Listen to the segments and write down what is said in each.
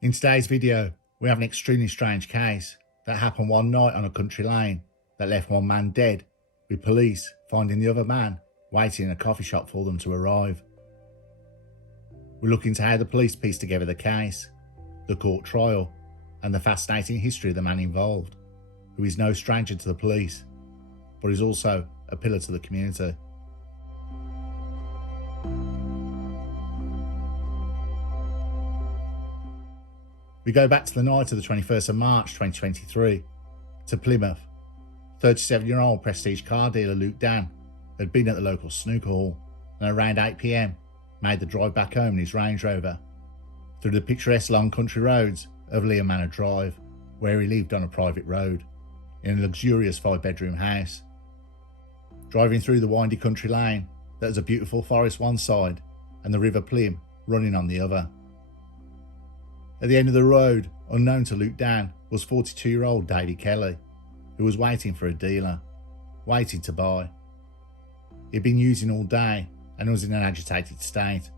In today's video, we have an extremely strange case that happened one night on a country lane that left one man dead, with police finding the other man waiting in a coffee shop for them to arrive. We'll look into how the police pieced together the case, the court trial, and the fascinating history of the man involved, who is no stranger to the police, but is also a pillar to the community. We go back to the night of the 21st of March 2023, to Plymouth. 37-year-old prestige car dealer Luke Dan had been at the local snooker hall and around 8 PM made the drive back home in his Range Rover through the picturesque long country roads of Leah Manor Drive, where he lived on a private road in a luxurious 5-bedroom house. Driving through the windy country lane that has a beautiful forest one side and the River Plym running on the other. At the end of the road, unknown to Luke Dan, was 42-year-old Davy Kelly, who was waiting for a dealer, waiting to buy. He'd been using all day and was in an agitated state.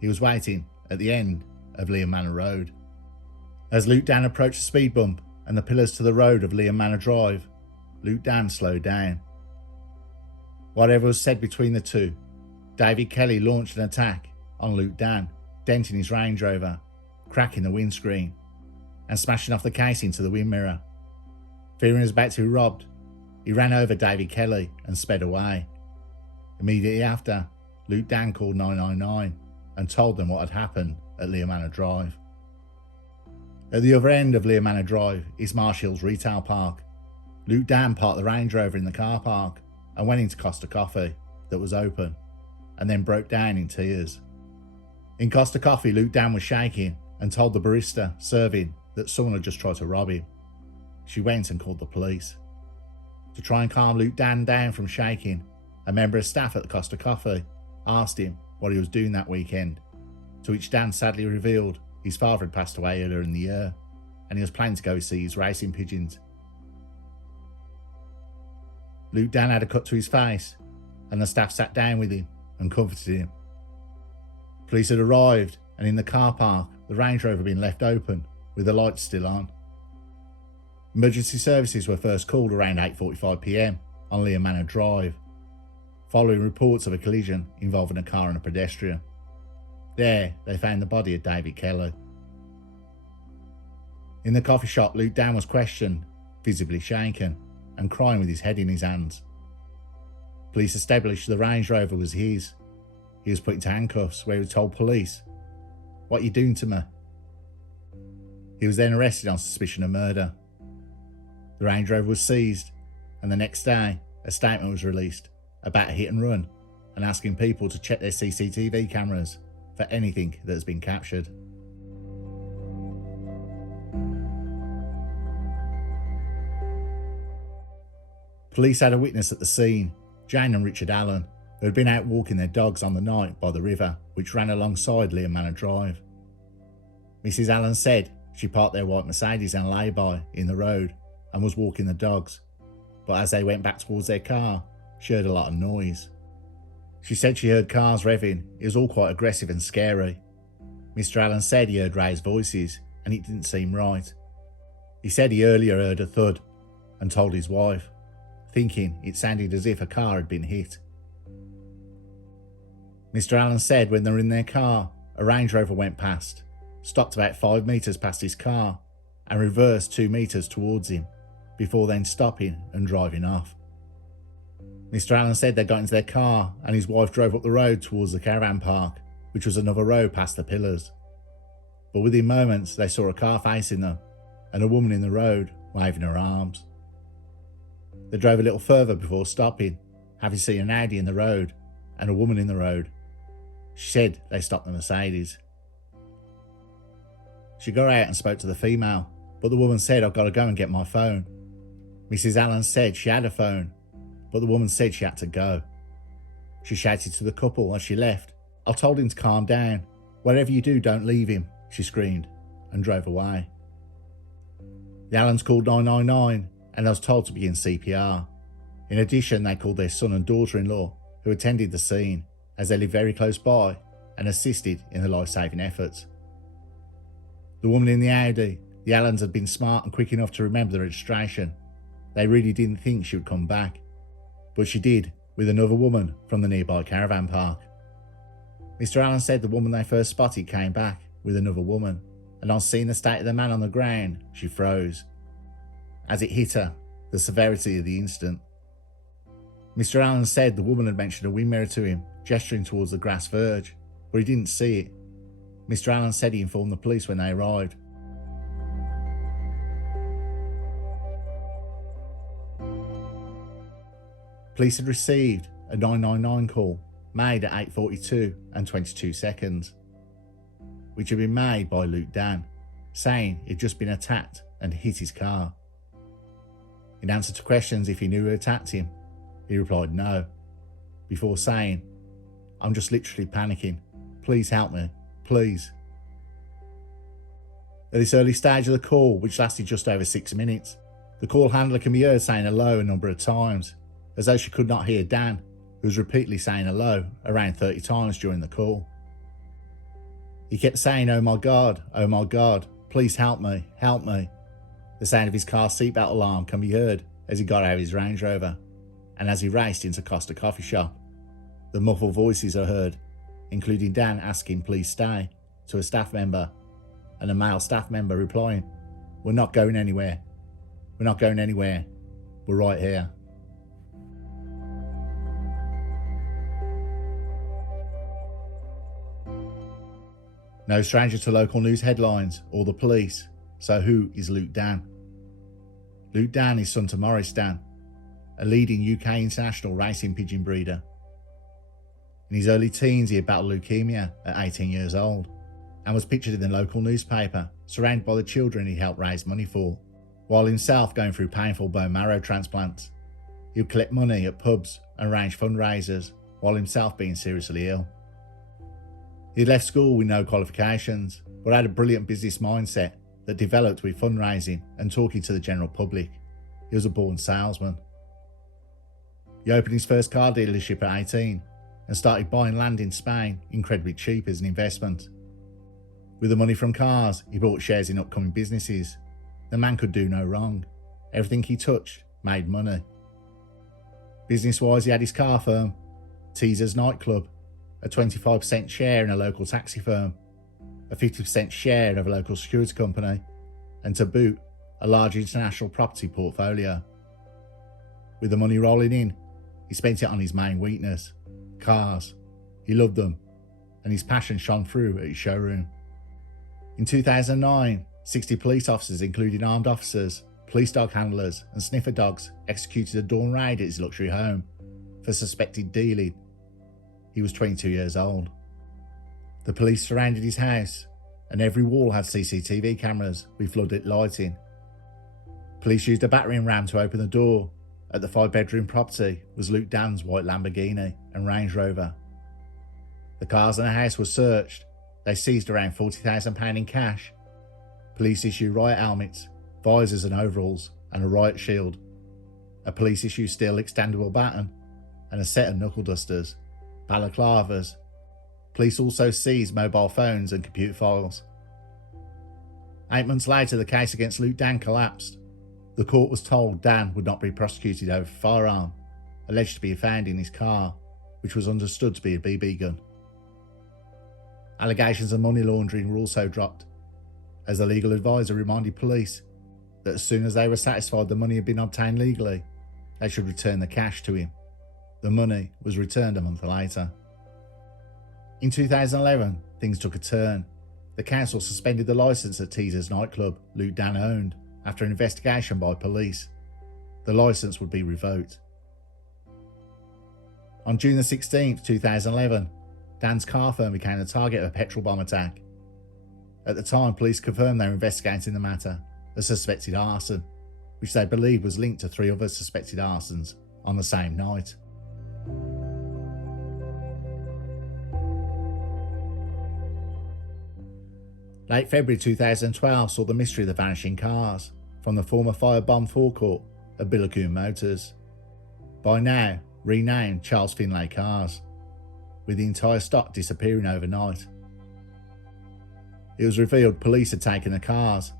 He was waiting at the end of Leah Manor Road. As Luke Dan approached the speed bump and the pillars to the road of Leah Manor Drive, Luke Dan slowed down. Whatever was said between the two, Davy Kelly launched an attack on Luke Dan, denting his Range Rover, cracking the windscreen, and smashing off the casing to the wind mirror. Fearing he was about to be robbed, he ran over Davy Kelly and sped away. Immediately after, Luke Dan called 999 and told them what had happened at Leah Manor Drive. At the other end of Leah Manor Drive is Marsh Hills Retail Park. Luke Dan parked the Range Rover in the car park and went into Costa Coffee that was open, and then broke down in tears. In Costa Coffee, Luke Dan was shaking and told the barista serving that someone had just tried to rob him. She went and called the police. To try and calm Luke Dan down from shaking, a member of staff at the Costa Coffee asked him what he was doing that weekend, to which Dan sadly revealed his father had passed away earlier in the year and he was planning to go see his racing pigeons. Luke Dan had a cut to his face and the staff sat down with him and comforted him. Police had arrived, and in the car park the Range Rover had been left open with the lights still on. Emergency services were first called around 8:45 PM on Leah Manor Drive, following reports of a collision involving a car and a pedestrian. There, they found the body of Davy Kelly. In the coffee shop, Luke Dan was questioned, visibly shaken, and crying with his head in his hands. Police established the Range Rover was his. He was put into handcuffs where he told police, "What are you doing to me?" He was then arrested on suspicion of murder. The Range Rover was seized, and the next day, a statement was released about a hit and run and asking people to check their CCTV cameras for anything that has been captured. Police had a witness at the scene, Jane and Richard Allen, who had been out walking their dogs on the night by the river which ran alongside Leah Manor Drive. Mrs. Allen said she parked their white Mercedes and lay-by in the road and was walking the dogs, but as they went back towards their car, she heard a lot of noise. She said she heard cars revving. It was all quite aggressive and scary. Mr. Allen said he heard raised voices and it didn't seem right. He said he earlier heard a thud and told his wife, thinking it sounded as if a car had been hit. Mr. Allen said when they were in their car, a Range Rover went past, stopped about 5 metres past his car and reversed 2 metres towards him, before then stopping and driving off. Mr. Allen said they got into their car and his wife drove up the road towards the caravan park, which was another road past the pillars. But within moments they saw a car facing them and a woman in the road waving her arms. They drove a little further before stopping, having seen an Audi in the road and a woman in the road. She said they stopped the Mercedes. She got out and spoke to the female, but the woman said, "I've got to go and get my phone." Mrs. Allen said she had a phone, but the woman said she had to go. She shouted to the couple as she left, "I told him to calm down. Whatever you do, don't leave him," she screamed, and drove away. The Allens called 999 and they was told to begin CPR. In addition, they called their son and daughter-in-law, who attended the scene as they lived very close by and assisted in the life-saving efforts. The woman in the Audi, the Allens had been smart and quick enough to remember the registration. They really didn't think she would come back, but she did, with another woman from the nearby caravan park. Mr. Allen said the woman they first spotted came back with another woman, and on seeing the state of the man on the ground, she froze. As it hit her, the severity of the incident. Mr. Allen said the woman had mentioned a wind mirror to him, gesturing towards the grass verge, but he didn't see it. Mr. Allen said he informed the police when they arrived. Police had received a 999 call made at 8:42 and 22 seconds, which had been made by Luke Dan, saying he'd just been attacked and hit his car. In answer to questions if he knew who attacked him, he replied no, before saying, "I'm just literally panicking. Please help me, please." At this early stage of the call, which lasted just over 6 minutes, the call handler can be heard saying hello a number of times, as though she could not hear Dan, who was repeatedly saying hello around 30 times during the call. He kept saying, oh my God, please help me, help me." The sound of his car seatbelt alarm can be heard as he got out of his Range Rover, and as he raced into Costa Coffee Shop. The muffled voices are heard, including Dan asking please stay to a staff member, and a male staff member replying, "We're not going anywhere. We're not going anywhere. We're right here." No stranger to local news headlines or the police, so who is Luke Dan? Luke Dan is son to Maurice Dan, a leading UK international racing pigeon breeder. In his early teens, he had battled leukemia at 18 years old and was pictured in the local newspaper, surrounded by the children he helped raise money for, while himself going through painful bone marrow transplants. He would collect money at pubs and arrange fundraisers, while himself being seriously ill. He had left school with no qualifications, but had a brilliant business mindset that developed with fundraising and talking to the general public. He was a born salesman. He opened his first car dealership at 18 and started buying land in Spain incredibly cheap as an investment. With the money from cars, he bought shares in upcoming businesses. The man could do no wrong. Everything he touched made money. Business-wise, he had his car firm, Teasers nightclub, a 25% share in a local taxi firm, a 50% share of a local security company, and to boot, a large international property portfolio. With the money rolling in, he spent it on his main weakness, cars. He loved them, and his passion shone through at his showroom. In 2009, 60 police officers, including armed officers, police dog handlers, and sniffer dogs, executed a dawn raid at his luxury home for suspected dealing. He was 22 years old. The police surrounded his house, and every wall had CCTV cameras with floodlit lighting. Police used a battering ram to open the door. At the 5-bedroom property was Luke Dan's white Lamborghini and Range Rover. The cars in the house were searched. They seized around £40,000 in cash. Police issued riot helmets, visors and overalls, and a riot shield. A police issued steel extendable baton and a set of knuckle dusters, balaclavas. Police also seized mobile phones and computer files. 8 months later, the case against Luke Dan collapsed. The court was told Dan would not be prosecuted over a firearm, alleged to be found in his car, which was understood to be a BB gun. Allegations of money laundering were also dropped, as the legal advisor reminded police that as soon as they were satisfied the money had been obtained legally, they should return the cash to him. The money was returned a month later. In 2011, things took a turn. The council suspended the licence at Teasers nightclub Luke Dan owned after an investigation by police. The licence would be revoked. On June the 16th, 2011, Dan's car firm became the target of a petrol bomb attack. At the time, police confirmed they were investigating the matter as suspected arson, which they believed was linked to 3 other suspected arsons on the same night. Late February 2012 saw the mystery of the vanishing cars from the former firebomb forecourt of Billacombe Motors, by now renamed Charles Finlay Cars, with the entire stock disappearing overnight. it was revealed police had taken the cars,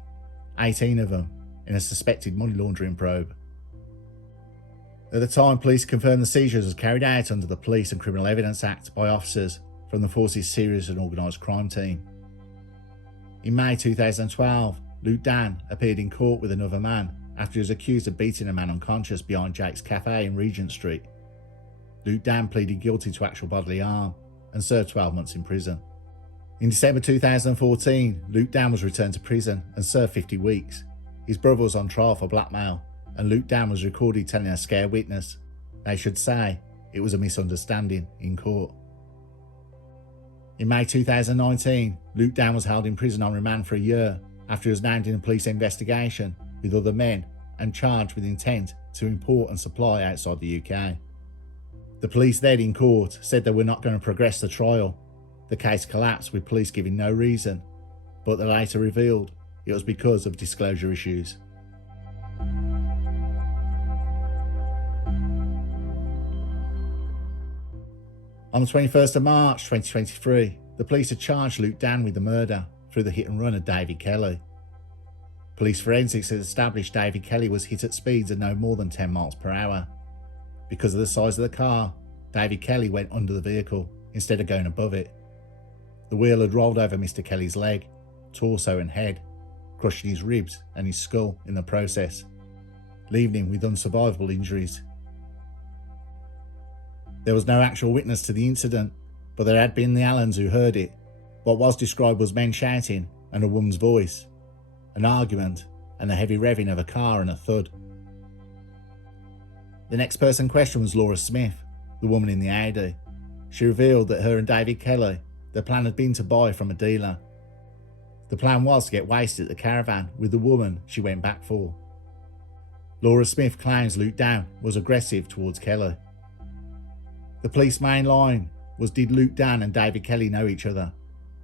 18 of them, in a suspected money laundering probe. At the time, police confirmed the seizures was carried out under the Police and Criminal Evidence Act by officers from the Force's Serious and Organised Crime team. In May 2012, Luke Dan appeared in court with another man after he was accused of beating a man unconscious behind Jake's Cafe in Regent Street. Luke Dan pleaded guilty to actual bodily harm and served 12 months in prison. In December 2014, Luke Dan was returned to prison and served 50 weeks. His brother was on trial for blackmail, and Luke Dan was recorded telling a scared witness, they should say it was a misunderstanding, in court. In May 2019, Luke Dan was held in prison on remand for a year after he was named in a police investigation with other men and charged with intent to import and supply outside the UK. The police then in court said they were not going to progress the trial. The case collapsed with police giving no reason, but they later revealed it was because of disclosure issues. On the 21st of March 2023, the police had charged Luke Dan with the murder through the hit and run of David Kelly. Police forensics had established David Kelly was hit at speeds of no more than 10 miles per hour. Because of the size of the car, David Kelly went under the vehicle instead of going above it. The wheel had rolled over Mr. Kelly's leg, torso and head, crushing his ribs and his skull in the process, leaving him with unsurvivable injuries. There was no actual witness to the incident, but there had been the Allens who heard it. What was described was men shouting and a woman's voice, an argument and the heavy revving of a car and a thud. The next person questioned was Laura Smith, the woman in the Audi. She revealed that her and David Kelly, their plan had been to buy from a dealer. The plan was to get wasted at the caravan with the woman she went back for. Laura Smith claims Luke Dan was aggressive towards Kelly. The police main line was, did Luke Dan and David Kelly know each other?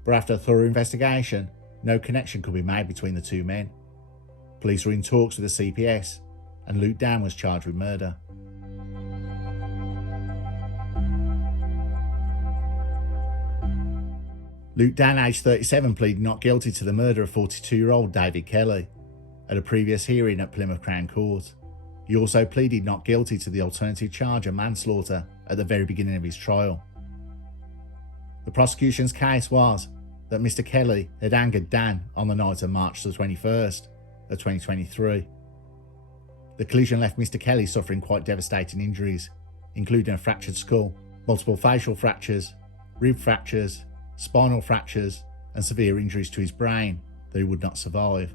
But after a thorough investigation, no connection could be made between the two men. Police were in talks with the CPS, and Luke Dan was charged with murder. Luke Dan, aged 37, pleaded not guilty to the murder of 42-year-old David Kelly at a previous hearing at Plymouth Crown Court. He also pleaded not guilty to the alternative charge of manslaughter at the very beginning of his trial. The prosecution's case was that Mr. Kelly had angered Dan on the night of March the 21st of 2023. The collision left Mr. Kelly suffering quite devastating injuries, including a fractured skull, multiple facial fractures, rib fractures, spinal fractures, and severe injuries to his brain that he would not survive.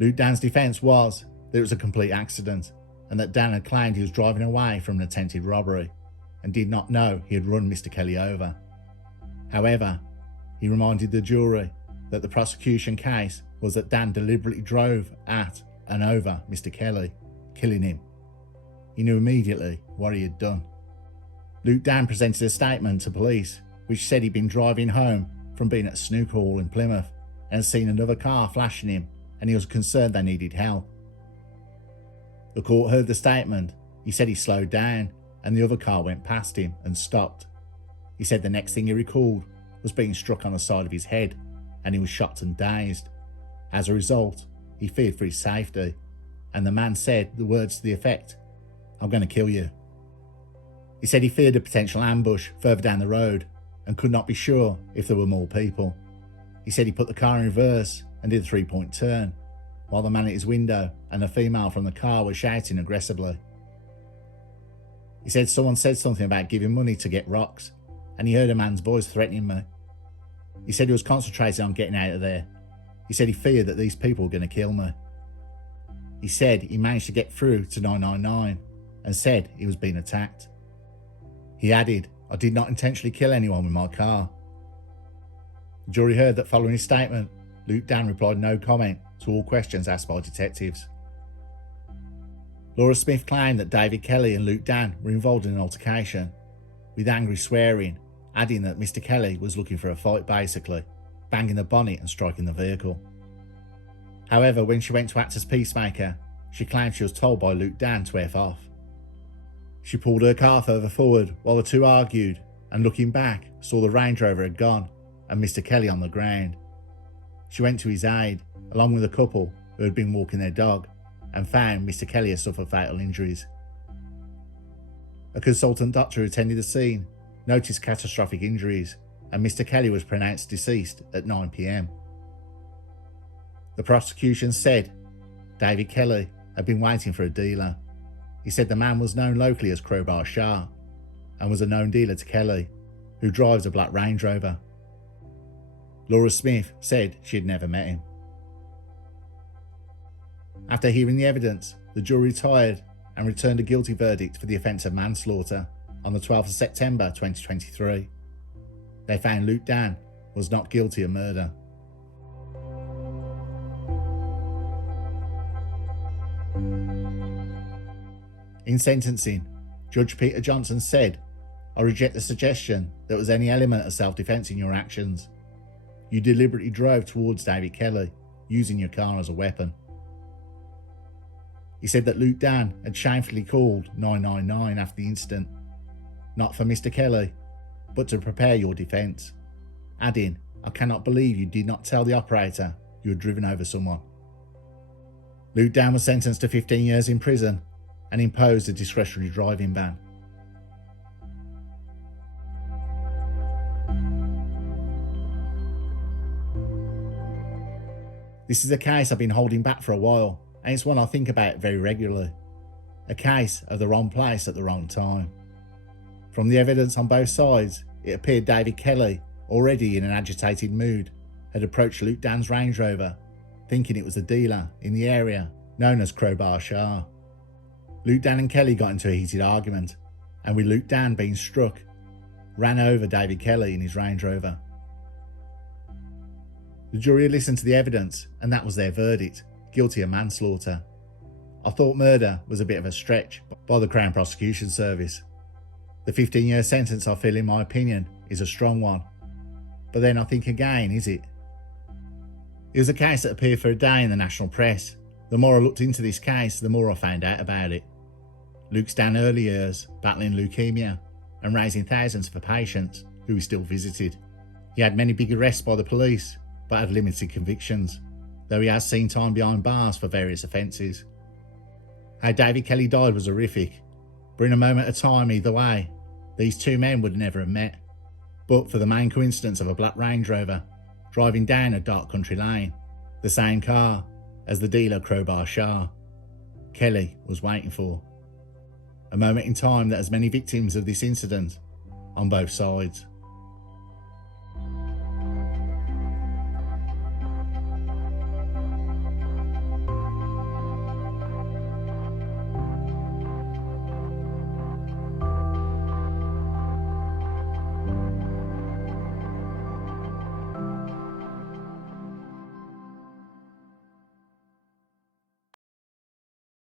Luke Dan's defence was that it was a complete accident and that Dan had claimed he was driving away from an attempted robbery and did not know he had run Mr. Kelly over. However, he reminded the jury that the prosecution case was that Dan deliberately drove at and over Mr. Kelly, killing him. He knew immediately what he had done. Luke Dan presented a statement to police which said he'd been driving home from being at a snooker hall in Plymouth and had seen another car flashing him, and he was concerned they needed help. The court heard the statement. He said he slowed down and the other car went past him and stopped. He said the next thing he recalled was being struck on the side of his head and he was shocked and dazed. As a result, he feared for his safety, and the man said the words to the effect, "I'm going to kill you." He said he feared a potential ambush further down the road and could not be sure if there were more people. He said he put the car in reverse and did a three-point turn, while the man at his window and a female from the car were shouting aggressively. He said someone said something about giving money to get rocks, and he heard a man's voice threatening me. He said he was concentrating on getting out of there. He said he feared that these people were going to kill me. He said he managed to get through to 999 and said he was being attacked. He added, "I did not intentionally kill anyone with my car." The jury heard that following his statement, Luke Dan replied no comment to all questions asked by detectives. Laura Smith claimed that David Kelly and Luke Dan were involved in an altercation, with angry swearing, adding that Mr. Kelly was looking for a fight basically, banging the bonnet and striking the vehicle. However, when she went to act as peacemaker, she claimed she was told by Luke Dan to F off. She pulled her car further forward while the two argued, and looking back, saw the Range Rover had gone and Mr. Kelly on the ground, She went to his aid, along with a couple who had been walking their dog, and found Mr. Kelly had suffered fatal injuries. A consultant doctor who attended the scene noticed catastrophic injuries, and Mr. Kelly was pronounced deceased at 9 p.m. The prosecution said David Kelly had been waiting for a dealer. He said the man was known locally as Crowbar Shah and was a known dealer to Kelly, who drives a black Range Rover. Laura Smith said she had never met him. After hearing the evidence, the jury retired and returned a guilty verdict for the offence of manslaughter on the 12th of September 2023. They found Luke Dan was not guilty of murder. In sentencing, Judge Peter Johnson said, "I reject the suggestion there was any element of self-defence in your actions. You deliberately drove towards David Kelly, using your car as a weapon." He said that Luke Dan had shamefully called 999 after the incident, not for Mr. Kelly, but to prepare your defence, adding, "I cannot believe you did not tell the operator you had driven over someone." Luke Dan was sentenced to 15 years in prison and imposed a discretionary driving ban. This is a case I've been holding back for a while, and it's one I think about very regularly. A case of the wrong place at the wrong time. From the evidence on both sides, it appeared David Kelly, already in an agitated mood, had approached Luke Dan's Range Rover, thinking it was a dealer in the area known as Crowbar Shah. Luke Dan and Kelly got into a heated argument, and with Luke Dan being struck, ran over David Kelly in his Range Rover. The jury listened to the evidence, and that was their verdict: guilty of manslaughter. I thought murder was a bit of a stretch by the Crown Prosecution Service. The 15-year sentence, I feel, in my opinion, is a strong one. But then I think again, is it? It was a case that appeared for a day in the national press. The more I looked into this case, the more I found out about it. Luke's Dan early years, battling leukemia and raising thousands for patients who he still visited. He had many big arrests by the police, but had limited convictions, though he has seen time behind bars for various offences. How David Kelly died was horrific, but in a moment of time either way, these two men would never have met. But for the main coincidence of a black Range Rover driving down a dark country lane, the same car as the dealer Crowbar Shah, Kelly was waiting for. A moment in time that has many victims of this incident on both sides.